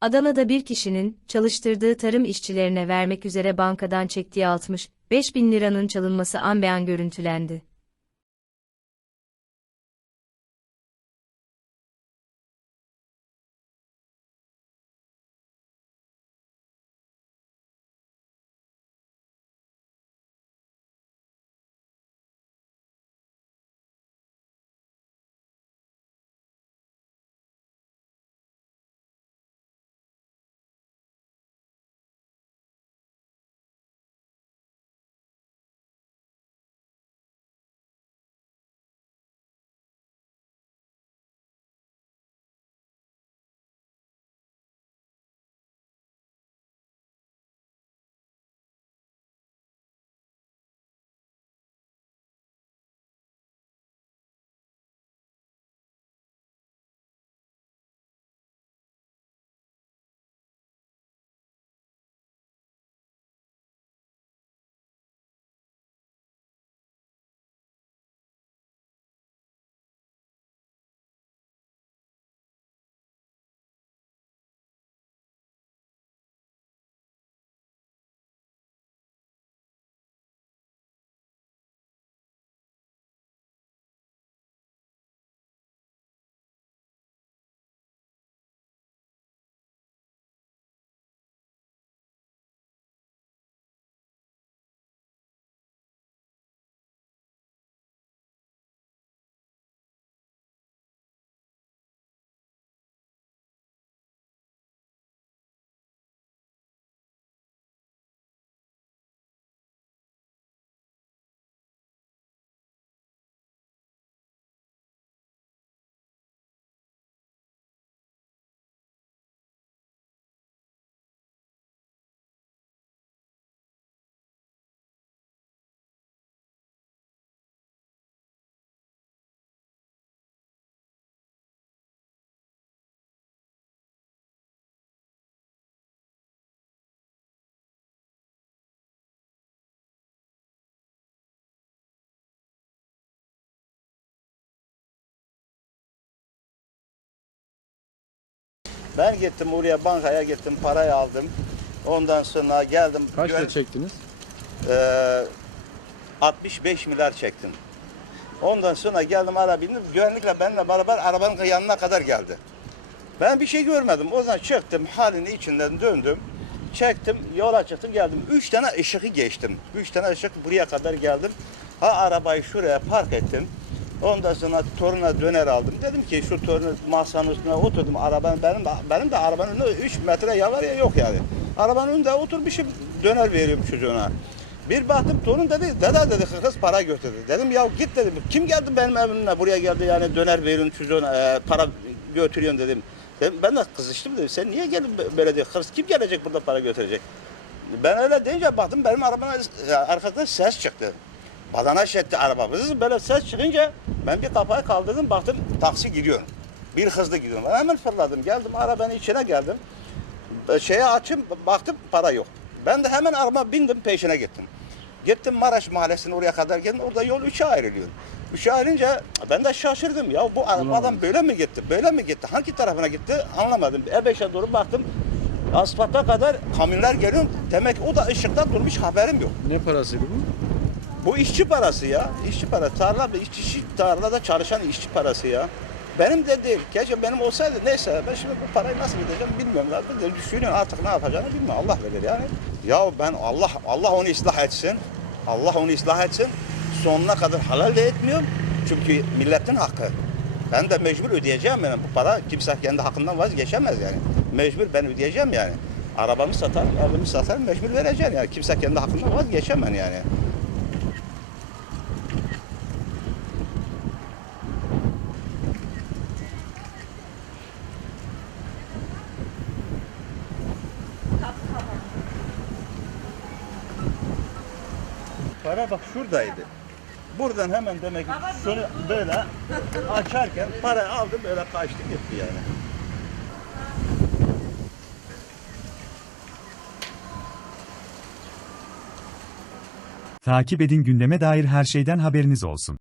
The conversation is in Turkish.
Adana'da bir kişinin, çalıştırdığı tarım işçilerine vermek üzere bankadan çektiği 65 bin liranın çalınması an be an görüntülendi. Ben gittim oraya bankaya gittim parayı aldım. Ondan sonra geldim. Kaçta güven- çektiniz? Eee, 65 milyar çektim. Ondan sonra geldim ara bindim. Güvenlikle benimle beraber arabanın yanına kadar geldi. Ben bir şey görmedim. O zaman çıktım halini içinden döndüm. Çektim yola çıktım geldim. Üç tane ışığı geçtim. Üç tane ışık buraya kadar geldim. Ha arabayı şuraya park ettim. Ondan sonra toruna döner aldım. Dedim ki şu torunu masanın üstüne oturdum. Arabanın benim benim de arabanın önünde 3 metre ya var ya yok yani. Arabanın önünde oturmuşum döner veriyorum çocuğuna. Bir baktım torun dedi, dede dedi kız para götürdü. Dedim ya git dedim. Kim geldi benim evimle buraya geldi yani döner veriyorsun çocuğuna e, para götürüyorsun dedim. dedim. Ben de kızıştım dedim. Sen niye geldin bö- böyle diyor. Hırs kim gelecek burada para götürecek? Ben öyle deyince baktım benim arabanın e, arkasından ses çıktı. Badanaş etti arabamız. Böyle ses çıkınca ben bir kapıyı kaldırdım baktım taksi gidiyor. Bir hızlı gidiyor. Ben hemen fırladım geldim arabanın içine geldim. E, Şeye açım baktım para yok. Ben de hemen araba bindim peşine gittim. Gittim Maraş mahallesine oraya kadar geldim. Orada yol üçe ayrılıyor. Üçe ayrılınca ben de şaşırdım. Ya bu adam böyle mi gitti? Böyle mi gitti? Hangi tarafına gitti? Anlamadım. E5'e doğru baktım. Asfalta kadar kamyonlar geliyor. Demek o da ışıkta durmuş haberim yok. Ne parasıydı bu? Bu işçi parası ya. İşçi para. Tarla işçi, tarlada çalışan işçi parası ya. Benim de değil. Keşke benim olsaydı neyse ben şimdi bu parayı nasıl gideceğim bilmiyorum. Ben de düşünüyorum artık ne yapacağını bilmiyorum. Allah bilir yani. Ya ben Allah Allah onu ıslah etsin. Allah onu ıslah etsin. Sonuna kadar halal de etmiyorum. Çünkü milletin hakkı. Ben de mecbur ödeyeceğim yani bu para. Kimse kendi hakkından vazgeçemez yani. Mecbur ben ödeyeceğim yani. Arabamı satar, evimi satar mecbur vereceğim yani. Kimse kendi hakkından vazgeçemez yani. Para bak şuradaydı. Buradan hemen demek ki şunu böyle açarken para aldım böyle kaçtı gitti yani. Takip edin gündeme dair her şeyden haberiniz olsun.